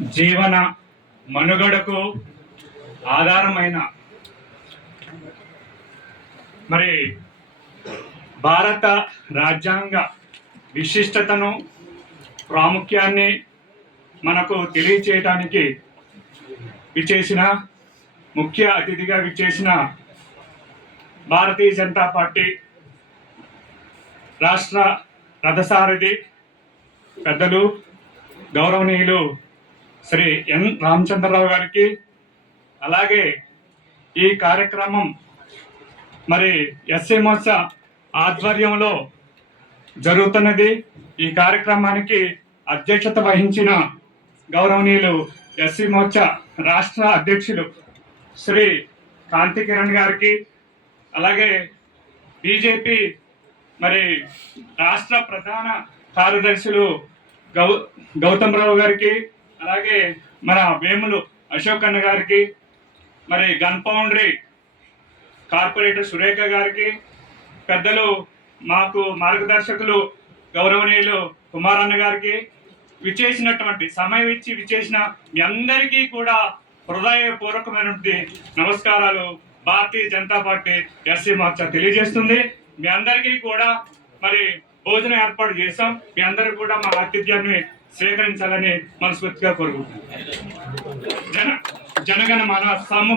జీవన మనుగడకు ఆధారమైన. మరి భారత రాజ్యాంగ విశిష్టతను ప్రాముఖ్యాన్ని మనకు తెలియచేయటానికి విచ్చేసిన ముఖ్య అతిథిగా విచ్చేసిన భారతీయ జనతా పార్టీ రాష్ట్ర రథసారథి పెద్దలు గౌరవనీయులు శ్రీ ఎన్ రామచంద్రరావు గారికి అలాగే ఈ కార్యక్రమం మరి ఎస్సీ మోస ఆధ్వర్యంలో జరుగుతున్నది. ఈ కార్యక్రమానికి అధ్యక్షత వహించిన గౌరవనీయులు ఎస్సీ మోర్చా రాష్ట్ర అధ్యక్షులు శ్రీ కాంతి కిరణ్ గారికి అలాగే బీజేపీ మరి రాష్ట్ర ప్రధాన కార్యదర్శులు గౌ గౌతమ్ రావు గారికి అలాగే మన వేములు అశోక్ అన్న గారికి మరి గన్ పౌండరీ కార్పొరేటర్ సురేఖ గారికి పెద్దలు మాకు మార్గదర్శకులు గౌరవనీయులు కుమారన్న గారికి విచ్చేసినటువంటి సమయం ఇచ్చి విచ్చేసిన మీ అందరికీ కూడా హృదయపూర్వకమైనటువంటి నమస్కారాలు భారతీయ జనతా పార్టీ ఎస్సీ మోర్చా తెలియజేస్తుంది. మీ అందరికీ కూడా మరి భోజనం ఏర్పాటు చేసాం మీ అందరికి కూడా మా ఆతిథ్యాన్ని స్వీకరించాలని మనస్ఫూర్తిగా కోరుకుంటున్నాను. జన జనగణ మన సామూహిక